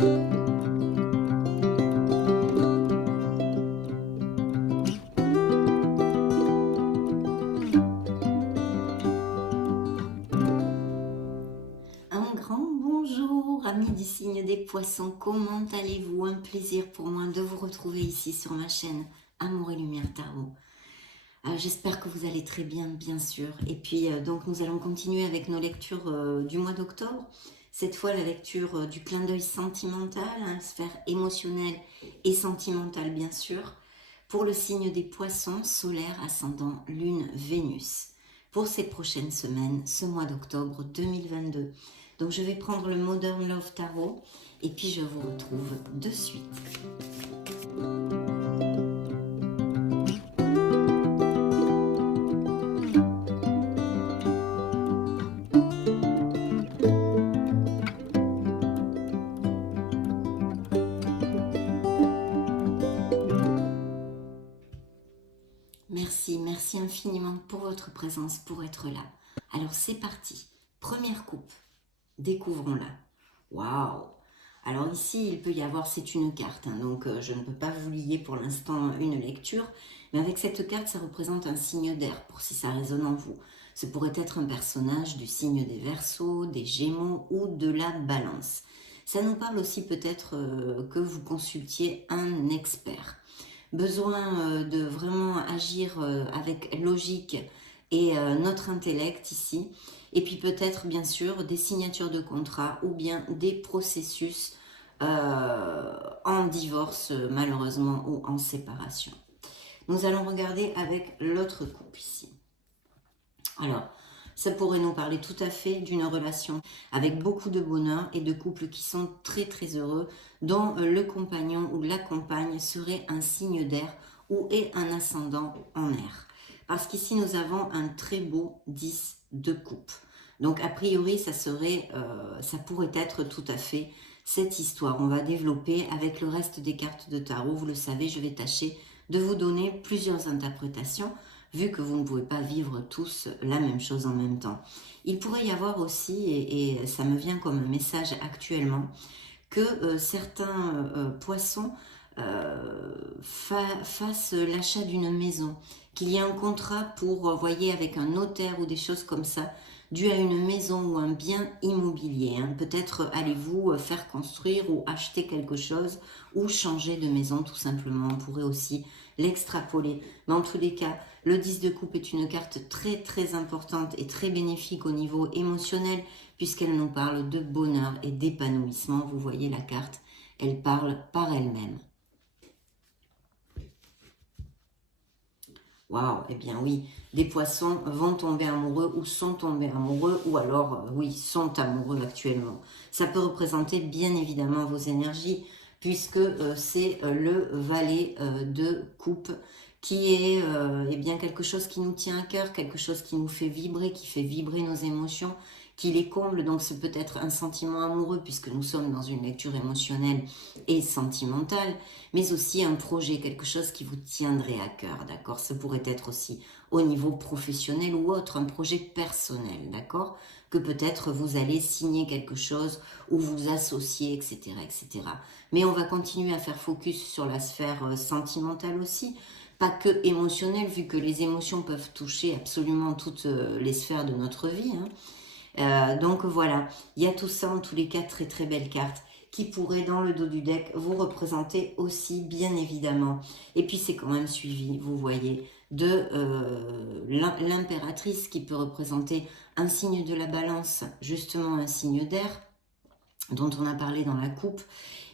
Un grand bonjour, amis du signe des poissons, comment allez-vous? Un plaisir pour moi de vous retrouver ici sur ma chaîne Amour et Lumière Tarot. J'espère que vous allez très bien, bien sûr. Et puis, donc, nous allons continuer avec nos lectures du mois d'octobre. Cette fois, la lecture du clin d'œil sentimental, sphère émotionnelle et sentimentale, bien sûr, pour le signe des poissons, solaire, ascendant, lune, Vénus, pour ces prochaines semaines, ce mois d'octobre 2022. Donc, je vais prendre le Modern Love Tarot et puis je vous retrouve de suite. Merci infiniment pour votre présence, pour être là. Alors c'est parti. Première coupe, découvrons-la. Waouh! Alors ici, il peut y avoir, c'est une carte, donc je ne peux pas vous lier pour l'instant une lecture, mais avec cette carte, ça représente un signe d'air, pour si ça résonne en vous. Ce pourrait être un personnage du signe des Verseaux, des Gémeaux ou de la Balance. Ça nous parle aussi peut-être que vous consultiez un expert. Besoin de vraiment agir avec logique et notre intellect ici. Et puis peut-être bien sûr des signatures de contrat ou bien des processus en divorce malheureusement ou en séparation. Nous allons regarder avec l'autre couple ici. Alors, ça pourrait nous parler tout à fait d'une relation avec beaucoup de bonheur et de couples qui sont très très heureux, dont le compagnon ou la compagne serait un signe d'air ou est un ascendant en air. Parce qu'ici nous avons un très beau 10 de coupe. Donc a priori ça pourrait être tout à fait cette histoire. On va développer avec le reste des cartes de tarot. Vous le savez, je vais tâcher de vous donner plusieurs interprétations, vu que vous ne pouvez pas vivre tous la même chose en même temps. Il pourrait y avoir aussi, et ça me vient comme un message actuellement, que certains poissons fassent l'achat d'une maison, qu'il y ait un contrat pour, voyez, avec un notaire ou des choses comme ça, dû à une maison ou un bien immobilier. Peut-être allez-vous faire construire ou acheter quelque chose ou changer de maison tout simplement. On pourrait aussi l'extrapoler. Mais en tous les cas, le 10 de coupe est une carte très très importante et très bénéfique au niveau émotionnel puisqu'elle nous parle de bonheur et d'épanouissement. Vous voyez la carte, elle parle par elle-même. Waouh, eh bien oui, des poissons vont tomber amoureux ou sont tombés amoureux ou alors, oui, sont amoureux actuellement. Ça peut représenter bien évidemment vos énergies puisque c'est le valet de coupe qui est eh bien quelque chose qui nous tient à cœur, quelque chose qui nous fait vibrer, qui fait vibrer nos émotions, qui les comble. Donc c'est peut-être un sentiment amoureux puisque nous sommes dans une lecture émotionnelle et sentimentale, mais aussi un projet, quelque chose qui vous tiendrait à cœur, d'accord? Ce pourrait être aussi au niveau professionnel ou autre, un projet personnel, d'accord? Que peut-être vous allez signer quelque chose ou vous associer, etc., etc. Mais on va continuer à faire focus sur la sphère sentimentale aussi, pas que émotionnelle, vu que les émotions peuvent toucher absolument toutes les sphères de notre vie, donc voilà, il y a tout ça en tous les cas, très très belles cartes qui pourraient dans le dos du deck vous représenter aussi bien évidemment. Et puis c'est quand même suivi, vous voyez, de l'impératrice qui peut représenter un signe de la balance, justement un signe d'air dont on a parlé dans la coupe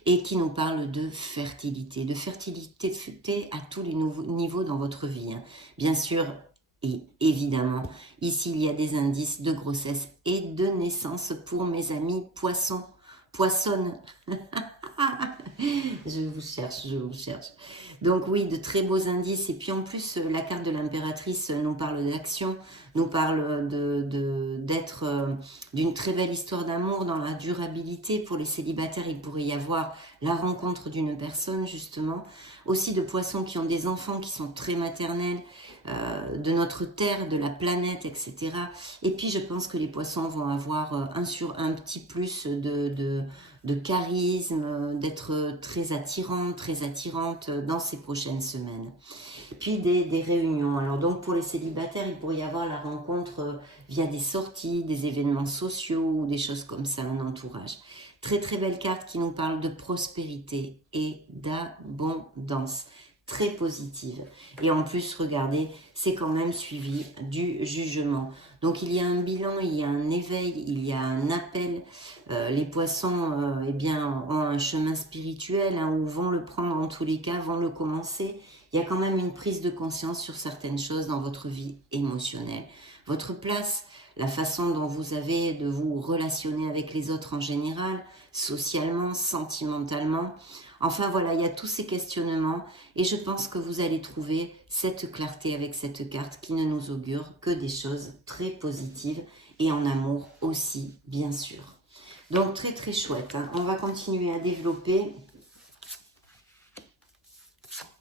et qui nous parle de fertilité à tous les niveaux dans votre vie. Bien sûr, et évidemment, ici, il y a des indices de grossesse et de naissance pour mes amis poissons. Poissonne. Je vous cherche, je vous cherche. Donc oui, de très beaux indices. Et puis en plus, la carte de l'impératrice nous parle d'action, nous parle d'être d'une très belle histoire d'amour dans la durabilité. Pour les célibataires, il pourrait y avoir la rencontre d'une personne, justement. Aussi de poissons qui ont des enfants qui sont très maternels, de notre terre, de la planète, etc. Et puis je pense que les poissons vont avoir un petit plus de charisme, d'être très attirant, très attirante dans ces prochaines semaines. Puis des réunions. Alors donc pour les célibataires, il pourrait y avoir la rencontre via des sorties, des événements sociaux ou des choses comme ça, un entourage. Très très belle carte qui nous parle de prospérité et d'abondance. Très positive. Et en plus, regardez, c'est quand même suivi du jugement. Donc il y a un bilan, il y a un éveil, il y a un appel. Les poissons eh bien, ont un chemin spirituel hein, ou vont le prendre en tous les cas, vont le commencer. Il y a quand même une prise de conscience sur certaines choses dans votre vie émotionnelle. Votre place, la façon dont vous avez de vous relationner avec les autres en général, socialement, sentimentalement. Enfin voilà, il y a tous ces questionnements et je pense que vous allez trouver cette clarté avec cette carte qui ne nous augure que des choses très positives et en amour aussi, bien sûr. Donc très très chouette, hein. On va continuer à développer.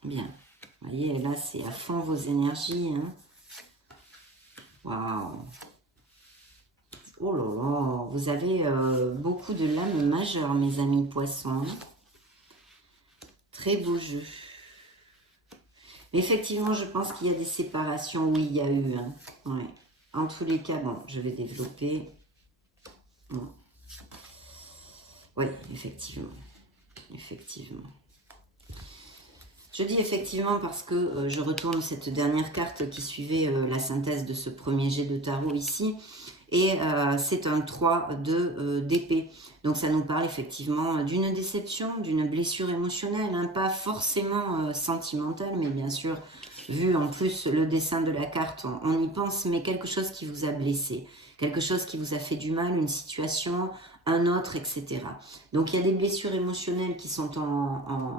Bien, vous voyez, là c'est à fond vos énergies. Hein. Waouh! Oh là là, vous avez beaucoup de lames majeures, mes amis poissons. Très beau jeu. Mais effectivement, je pense qu'il y a des séparations. Oui, il y a eu. Hein. Ouais. En tous les cas, bon, je vais développer. Bon. Oui, effectivement. Effectivement. Je dis effectivement parce que je retourne cette dernière carte qui suivait la synthèse de ce premier jet de tarot ici. Et c'est un 3 d'épée. Donc ça nous parle effectivement d'une déception, d'une blessure émotionnelle, hein, pas forcément sentimentale, mais bien sûr, vu en plus le dessin de la carte, on y pense, mais quelque chose qui vous a blessé, quelque chose qui vous a fait du mal, une situation, un autre, etc. Donc il y a des blessures émotionnelles qui sont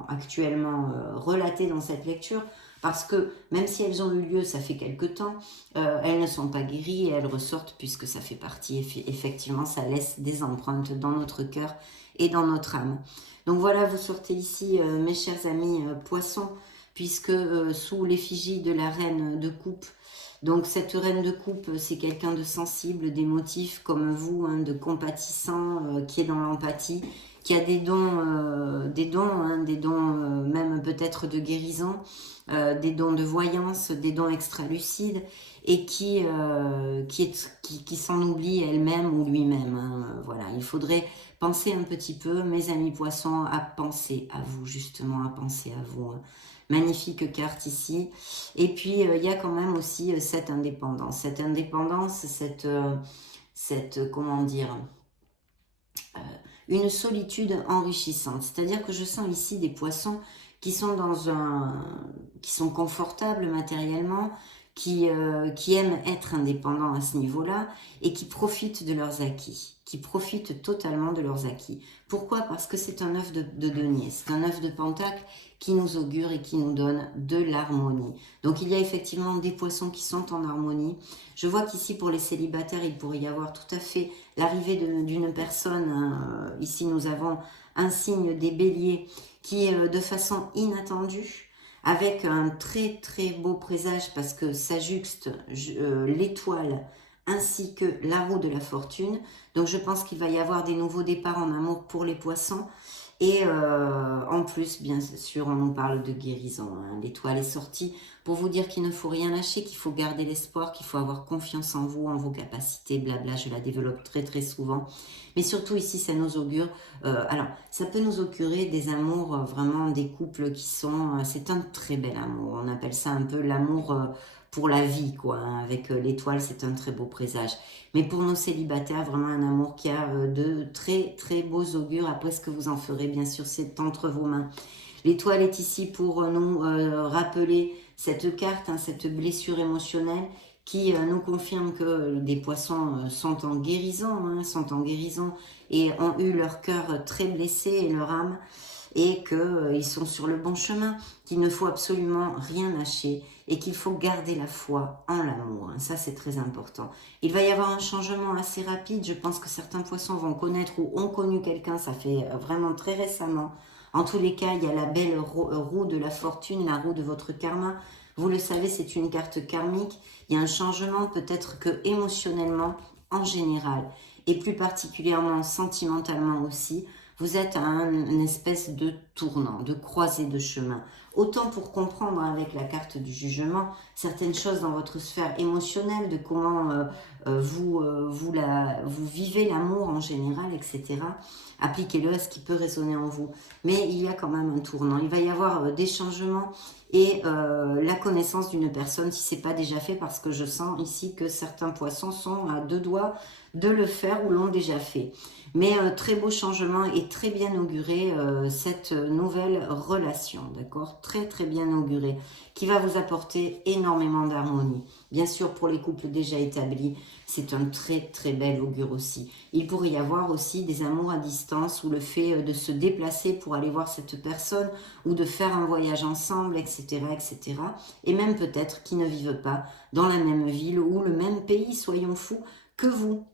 actuellement relatées dans cette lecture, parce que même si elles ont eu lieu, ça fait quelque temps, elles ne sont pas guéries et elles ressortent puisque ça fait partie, effectivement, ça laisse des empreintes dans notre cœur et dans notre âme. Donc voilà, vous sortez ici, mes chers amis poissons, puisque sous l'effigie de la reine de coupe, donc cette reine de coupe, c'est quelqu'un de sensible, d'émotif comme vous, hein, de compatissant, qui est dans l'empathie, qui a des dons, même peut-être de guérison, des dons de voyance, des dons extra-lucides, et qui s'en oublie elle-même ou lui-même. Hein. Voilà, il faudrait penser un petit peu, mes amis poissons, à penser à vous, justement, à penser à vous. Hein. Magnifique carte ici. Et puis, il y a quand même aussi cette indépendance. Cette indépendance, comment dire, une solitude enrichissante. C'est-à-dire que je sens ici des poissons qui sont qui sont confortables matériellement, qui aiment être indépendants à ce niveau-là et qui profitent de leurs acquis, qui profitent totalement de leurs acquis. Pourquoi? Parce que c'est un œuf de denier, c'est un œuf de pentacle qui nous augure et qui nous donne de l'harmonie. Donc il y a effectivement des poissons qui sont en harmonie. Je vois qu'ici pour les célibataires, il pourrait y avoir tout à fait l'arrivée d'une personne. Hein. Ici nous avons un signe des béliers qui de façon inattendue, avec un très très beau présage parce que ça juxte l'étoile ainsi que la roue de la fortune. Donc je pense qu'il va y avoir des nouveaux départs en amour pour les poissons. Et en plus, bien sûr, on nous parle de guérison. Hein. L'étoile est sortie pour vous dire qu'il ne faut rien lâcher, qu'il faut garder l'espoir, qu'il faut avoir confiance en vous, en vos capacités, blabla. Je la développe très très souvent. Mais surtout ici, ça nous augure. Alors, ça peut nous augurer des amours, vraiment des couples qui sont... c'est un très bel amour. On appelle ça un peu l'amour... pour la vie, quoi. Hein. Avec l'étoile, c'est un très beau présage. Mais pour nos célibataires, vraiment un amour qui a de très, très beaux augures. Après, ce que vous en ferez, bien sûr, c'est entre vos mains. L'étoile est ici pour nous rappeler cette carte, hein, cette blessure émotionnelle qui nous confirme que des poissons sont en guérison, hein, et ont eu leur cœur très blessé et leur âme, et qu'ils sont sur le bon chemin, qu'il ne faut absolument rien lâcher et qu'il faut garder la foi en l'amour. Ça, c'est très important. Il va y avoir un changement assez rapide. Je pense que certains poissons vont connaître ou ont connu quelqu'un, ça fait vraiment très récemment. En tous les cas, il y a la belle roue de la fortune, la roue de votre karma. Vous le savez, c'est une carte karmique. Il y a un changement peut-être que émotionnellement, en général, et plus particulièrement sentimentalement aussi, Vous êtes à une espèce de tournant, de croisée de chemin. Autant pour comprendre avec la carte du jugement certaines choses dans votre sphère émotionnelle, de comment vous vivez l'amour en général, etc. Appliquez-le à ce qui peut résonner en vous. Mais il y a quand même un tournant. Il va y avoir des changements et la connaissance d'une personne, si ce n'est pas déjà fait, parce que je sens ici que certains poissons sont à deux doigts de le faire ou l'ont déjà fait. Mais très beau changement et très bien auguré cette nouvelle relation, d'accord? Très très bien auguré, qui va vous apporter énormément d'harmonie. Bien sûr, pour les couples déjà établis, c'est un très très bel augure aussi. Il pourrait y avoir aussi des amours à distance ou le fait de se déplacer pour aller voir cette personne ou de faire un voyage ensemble, etc. etc. Et même peut-être qui ne vivent pas dans la même ville ou le même pays, soyons fous, que vous.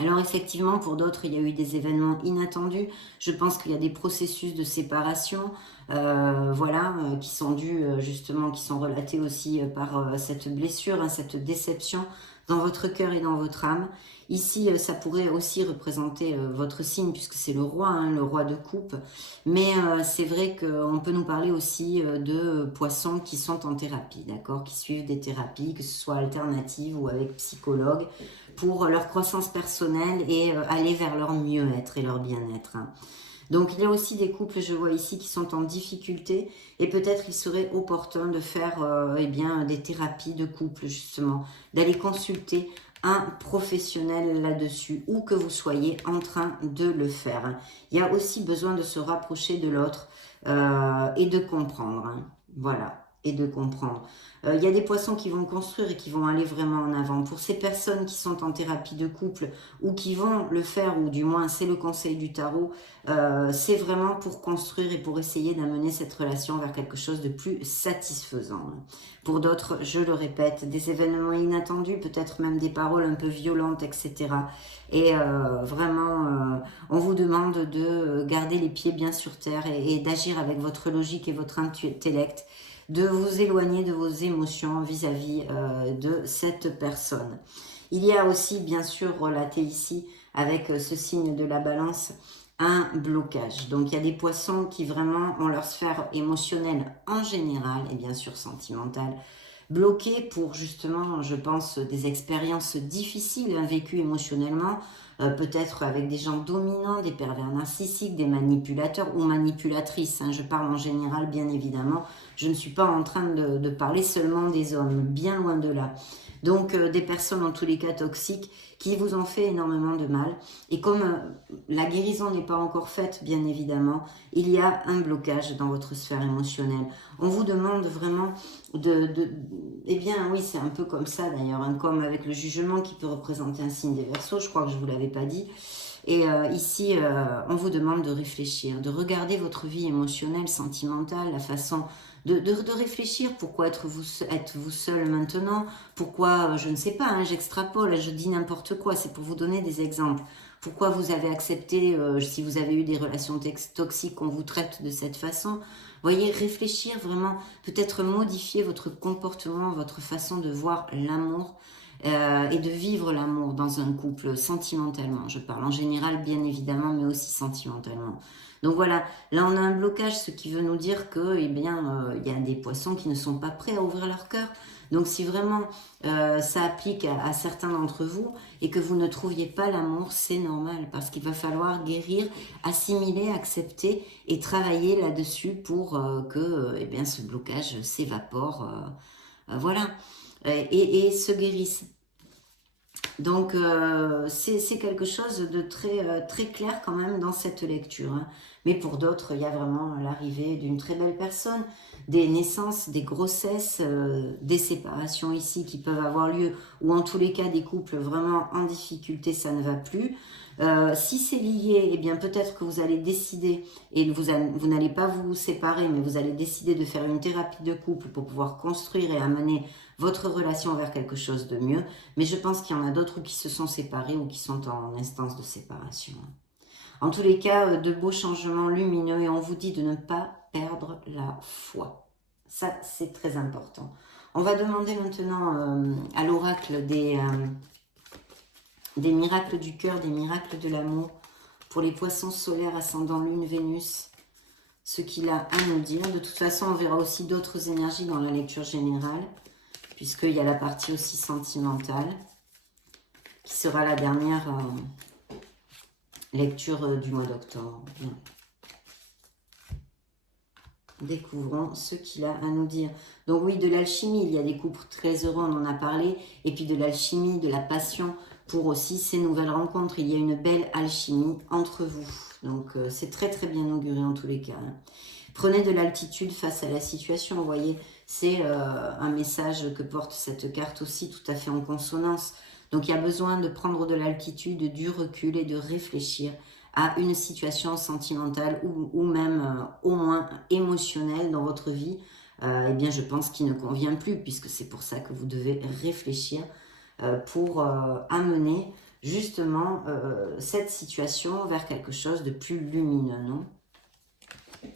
Alors effectivement, pour d'autres, il y a eu des événements inattendus. Je pense qu'il y a des processus de séparation, voilà, qui sont dus justement, qui sont relatés aussi par cette blessure, hein, cette déception dans votre cœur et dans votre âme. Ici, ça pourrait aussi représenter votre signe, puisque c'est le roi, hein, le roi de coupe. Mais c'est vrai qu'on peut nous parler aussi de poissons qui sont en thérapie, d'accord, qui suivent des thérapies, que ce soit alternatives ou avec psychologue, pour leur croissance personnelle et aller vers leur mieux-être et leur bien-être. Donc il y a aussi des couples, je vois ici, qui sont en difficulté et peut-être il serait opportun de faire eh bien, des thérapies de couple justement, d'aller consulter un professionnel là-dessus, où que vous soyez en train de le faire. Il y a aussi besoin de se rapprocher de l'autre et de comprendre. Voilà, et de comprendre. Il y a des poissons qui vont construire et qui vont aller vraiment en avant. Pour ces personnes qui sont en thérapie de couple ou qui vont le faire, ou du moins c'est le conseil du tarot, c'est vraiment pour construire et pour essayer d'amener cette relation vers quelque chose de plus satisfaisant. Pour d'autres, je le répète, des événements inattendus, peut-être même des paroles un peu violentes, etc. Et vraiment, on vous demande de garder les pieds bien sur terre et d'agir avec votre logique et votre intellect, de vous éloigner de vos émotions vis-à-vis de cette personne. Il y a aussi, bien sûr, relaté ici, avec ce signe de la balance, un blocage. Donc, il y a des poissons qui vraiment ont leur sphère émotionnelle en général, et bien sûr sentimentale, bloqués pour justement, je pense, des expériences difficiles vécues émotionnellement, peut-être avec des gens dominants, des pervers narcissiques, des manipulateurs ou manipulatrices. Hein, je parle en général, bien évidemment. Je ne suis pas en train de parler seulement des hommes, bien loin de là. Donc, des personnes en tous les cas toxiques qui vous ont fait énormément de mal. Et comme la guérison n'est pas encore faite, bien évidemment, il y a un blocage dans votre sphère émotionnelle. On vous demande vraiment eh bien oui, c'est un peu comme ça d'ailleurs, hein, comme avec le jugement qui peut représenter un signe des Verseaux, je crois que je ne vous l'avais pas dit. Et ici, on vous demande de réfléchir, de regarder votre vie émotionnelle, sentimentale, la façon de réfléchir. Pourquoi êtes-vous seul maintenant? Pourquoi, je ne sais pas, hein, j'extrapole, je dis n'importe quoi, c'est pour vous donner des exemples. Pourquoi vous avez accepté, si vous avez eu des relations toxiques, qu'on vous traite de cette façon? Voyez, réfléchir vraiment, peut-être modifier votre comportement, votre façon de voir l'amour et de vivre l'amour dans un couple sentimentalement. Je parle en général, bien évidemment, mais aussi sentimentalement. Donc voilà, là on a un blocage, ce qui veut nous dire que, eh bien, il y a des poissons qui ne sont pas prêts à ouvrir leur cœur. Donc si vraiment ça applique à certains d'entre vous et que vous ne trouviez pas l'amour, c'est normal parce qu'il va falloir guérir, assimiler, accepter et travailler là-dessus pour que eh bien, ce blocage s'évapore, voilà, et se guérisse. Donc c'est quelque chose de très clair quand même dans cette lecture. Hein. Mais pour d'autres, il y a vraiment l'arrivée d'une très belle personne, des naissances, des grossesses, des séparations ici qui peuvent avoir lieu, ou en tous les cas des couples vraiment en difficulté, ça ne va plus. Si c'est lié, eh bien peut-être que vous allez décider, et vous n'allez pas vous séparer, mais vous allez décider de faire une thérapie de couple pour pouvoir construire et amener votre relation vers quelque chose de mieux. Mais je pense qu'il y en a d'autres qui se sont séparés ou qui sont en instance de séparation. En tous les cas, de beaux changements lumineux et on vous dit de ne pas perdre la foi. Ça, c'est très important. On va demander maintenant à l'oracle des miracles du cœur, des miracles de l'amour Pour les poissons solaires, ascendant Lune, Vénus, ce qu'il a à nous dire. De toute façon, on verra aussi d'autres énergies dans la lecture générale, puisqu'il y a la partie aussi sentimentale, qui sera la dernière lecture du mois d'octobre. Découvrons ce qu'il a à nous dire. Donc oui, de l'alchimie, il y a des couples très heureux, on en a parlé, et puis de l'alchimie, de la passion, pour aussi ces nouvelles rencontres. Il y a une belle alchimie entre vous. Donc c'est très très bien auguré en tous les cas. Prenez de l'altitude face à la situation, vous voyez, c'est un message que porte cette carte aussi, tout à fait en consonance. Donc il y a besoin de prendre de l'altitude, du recul et de réfléchir à une situation sentimentale ou même au moins émotionnelle dans votre vie, eh bien je pense qu'il ne convient plus, puisque c'est pour ça que vous devez réfléchir pour amener justement cette situation vers quelque chose de plus lumineux, non? Vous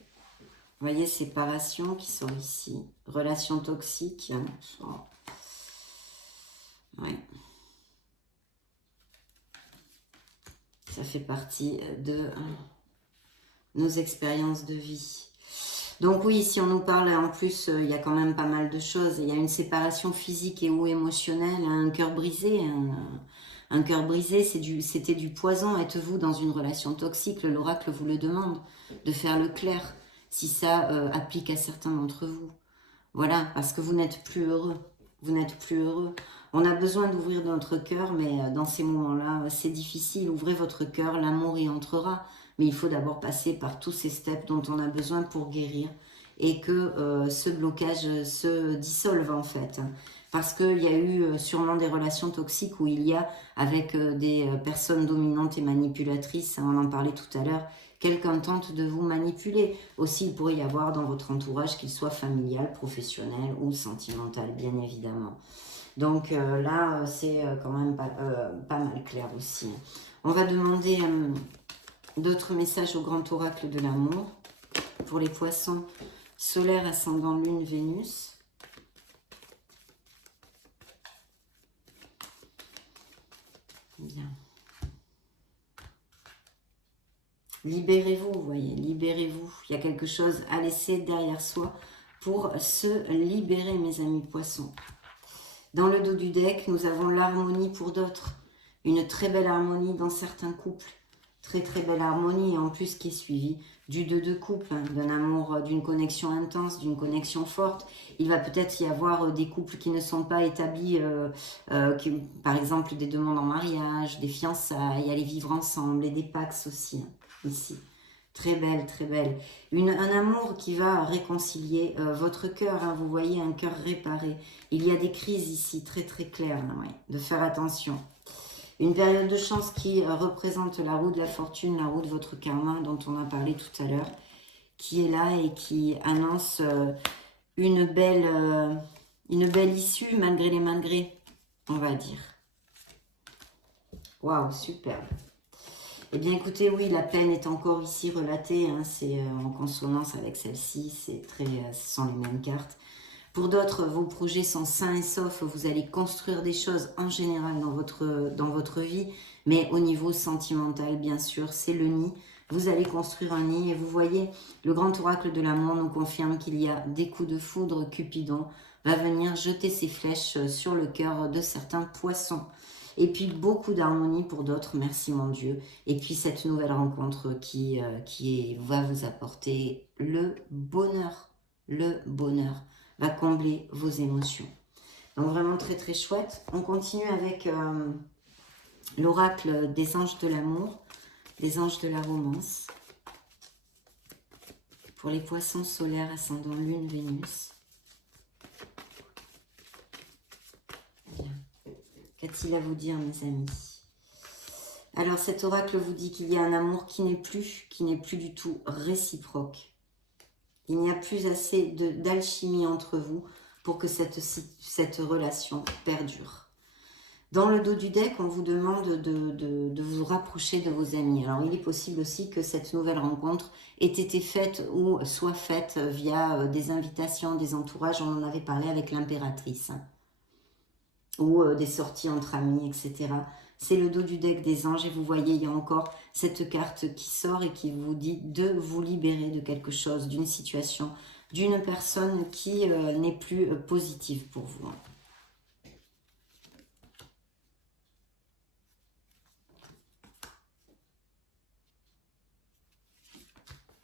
voyez, séparation qui sont ici, relations toxiques, hein. Ouais. Ça fait partie de nos expériences de vie. Donc oui, si on nous parle, en plus, il y a quand même pas mal de choses. Il y a une séparation physique et ou émotionnelle, un cœur brisé. Un cœur brisé, c'était du poison. Êtes-vous dans une relation toxique? L'oracle vous le demande, de faire le clair, si ça applique à certains d'entre vous. Voilà, parce que vous n'êtes plus heureux. Vous n'êtes plus heureux. On a besoin d'ouvrir notre cœur, mais dans ces moments-là, c'est difficile. Ouvrez votre cœur, l'amour y entrera. Mais il faut d'abord passer par tous ces steps dont on a besoin pour guérir et que ce blocage se dissolve en fait. Parce qu'il y a eu sûrement des relations toxiques où il y a, avec des personnes dominantes et manipulatrices, on en parlait tout à l'heure, quelqu'un tente de vous manipuler. Aussi, il pourrait y avoir dans votre entourage, qu'il soit familial, professionnel ou sentimental, bien évidemment. Donc là, c'est quand même pas mal clair aussi. On va demander d'autres messages au grand oracle de l'amour pour les poissons solaires, ascendant Lune, Vénus. Bien. Libérez-vous, vous voyez, libérez-vous. Il y a quelque chose à laisser derrière soi pour se libérer, mes amis poissons. Dans le dos du deck, nous avons l'harmonie pour d'autres. Une très belle harmonie dans certains couples. Très très belle harmonie, et en plus qui est suivie du 2 de couple, hein, d'un amour, d'une connexion intense, d'une connexion forte. Il va peut-être y avoir des couples qui ne sont pas établis, par exemple des demandes en mariage, des fiançailles, aller vivre ensemble, et des pax aussi, hein, ici. Très belle, très belle. Un amour qui va réconcilier votre cœur, hein, vous voyez, un cœur réparé. Il y a des crises ici, très très claires, hein, ouais, de faire attention. Une période de chance qui représente la roue de la fortune, la roue de votre karma dont on a parlé tout à l'heure, qui est là et qui annonce une belle issue malgré les malgrés, on va dire. Waouh, superbe. Eh bien écoutez, oui, la peine est encore ici relatée, hein, c'est en consonance avec celle-ci, ce sont les mêmes cartes. Pour d'autres, vos projets sont sains et saufs, vous allez construire des choses en général dans votre vie, mais au niveau sentimental, bien sûr, c'est le nid. Vous allez construire un nid et vous voyez, le grand oracle de l'amour nous confirme qu'il y a des coups de foudre. Cupidon va venir jeter ses flèches sur le cœur de certains poissons. Et puis beaucoup d'harmonie pour d'autres, merci mon Dieu. Et puis cette nouvelle rencontre qui va vous apporter le bonheur. Le bonheur va combler vos émotions. Donc vraiment très très chouette. On continue avec l'oracle des anges de l'amour, des anges de la romance. Pour les poissons solaires, ascendant Lune, Vénus. Qu'a-t-il à vous dire, mes amis? Alors, cet oracle vous dit qu'il y a un amour qui n'est plus du tout réciproque. Il n'y a plus assez d'alchimie entre vous pour que cette relation perdure. Dans le dos du deck, on vous demande de vous rapprocher de vos amis. Alors, il est possible aussi que cette nouvelle rencontre ait été faite ou soit faite via des invitations, des entourages. On en avait parlé avec l'impératrice. Ou des sorties entre amis, etc. C'est le dos du deck des anges et vous voyez, il y a encore cette carte qui sort et qui vous dit de vous libérer de quelque chose, d'une situation, d'une personne qui n'est plus positive pour vous.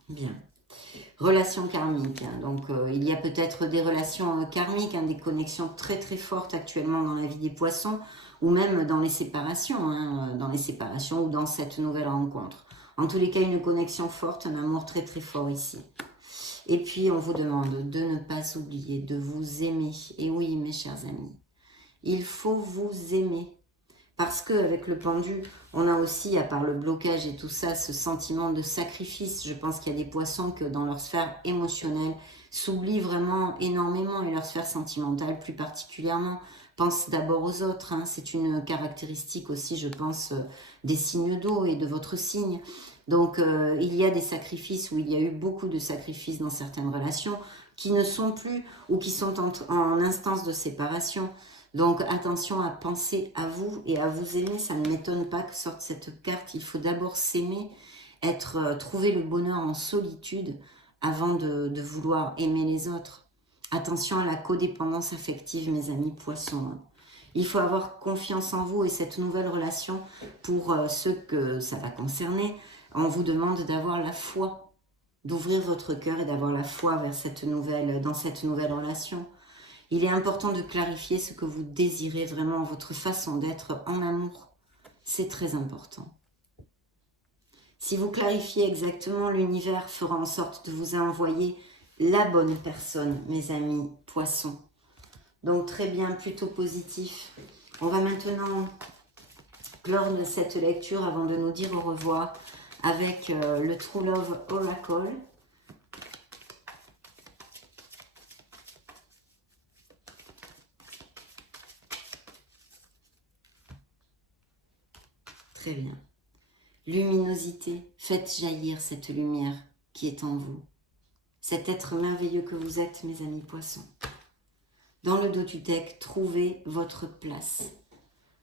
Bien. Relations karmiques. Donc, il y a peut-être des relations karmiques, des connexions très très fortes actuellement dans la vie des poissons, ou même dans les séparations, dans les séparations ou dans cette nouvelle rencontre. En tous les cas, une connexion forte, un amour très très fort ici. Et puis, on vous demande de ne pas oublier de vous aimer. Et oui, mes chers amis, il faut vous aimer. Parce qu'avec le pendu, on a aussi, à part le blocage et tout ça, ce sentiment de sacrifice. Je pense qu'il y a des poissons que dans leur sphère émotionnelle s'oublient vraiment énormément et leur sphère sentimentale plus particulièrement. Pensent d'abord aux autres. C'est une caractéristique aussi, je pense, des signes d'eau et de votre signe. Donc, il y a des sacrifices, ou il y a eu beaucoup de sacrifices dans certaines relations qui ne sont plus ou qui sont en instance de séparation. Donc, attention à penser à vous et à vous aimer. Ça ne m'étonne pas que sorte cette carte. Il faut d'abord s'aimer, trouver le bonheur en solitude avant de vouloir aimer les autres. Attention à la codépendance affective, mes amis poissons. Il faut avoir confiance en vous et cette nouvelle relation, pour ceux que ça va concerner, on vous demande d'avoir la foi, d'ouvrir votre cœur et d'avoir la foi dans cette nouvelle relation. Il est important de clarifier ce que vous désirez vraiment, votre façon d'être en amour. C'est très important. Si vous clarifiez exactement, l'univers fera en sorte de vous envoyer la bonne personne, mes amis poissons. Donc très bien, plutôt positif. On va maintenant clore cette lecture avant de nous dire au revoir avec le True Love Oracle. Très bien. Luminosité, faites jaillir cette lumière qui est en vous. Cet être merveilleux que vous êtes, mes amis poissons. Dans le dos du deck, trouvez votre place.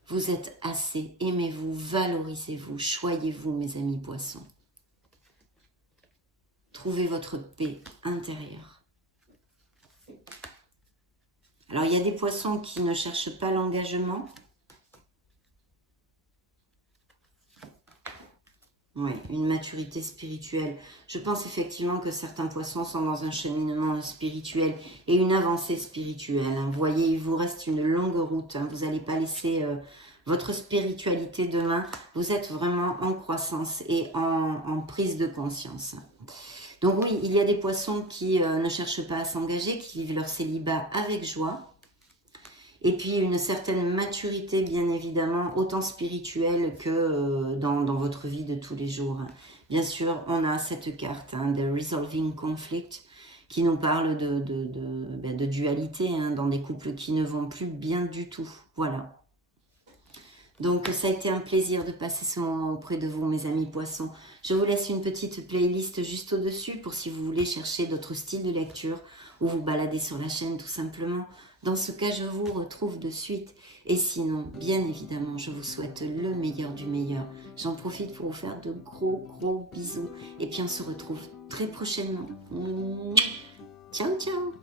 Vous êtes assez, aimez-vous, valorisez-vous, choyez-vous, mes amis poissons. Trouvez votre paix intérieure. Alors, il y a des poissons qui ne cherchent pas l'engagement. Oui, une maturité spirituelle. Je pense effectivement que certains poissons sont dans un cheminement spirituel et une avancée spirituelle. Vous voyez, il vous reste une longue route. Vous n'allez pas laisser votre spiritualité demain. Vous êtes vraiment en croissance et en prise de conscience. Donc oui, il y a des poissons qui ne cherchent pas à s'engager, qui vivent leur célibat avec joie. Et puis une certaine maturité, bien évidemment, autant spirituelle que dans votre vie de tous les jours. Bien sûr, on a cette carte, de Resolving Conflict, qui nous parle de dualité, dans des couples qui ne vont plus bien du tout. Voilà. Donc, ça a été un plaisir de passer ce moment auprès de vous, mes amis poissons. Je vous laisse une petite playlist juste au-dessus pour si vous voulez chercher d'autres styles de lecture ou vous balader sur la chaîne tout simplement. Dans ce cas, je vous retrouve de suite. Et sinon, bien évidemment, je vous souhaite le meilleur du meilleur. J'en profite pour vous faire de gros bisous. Et puis, on se retrouve très prochainement. Ciao, ciao!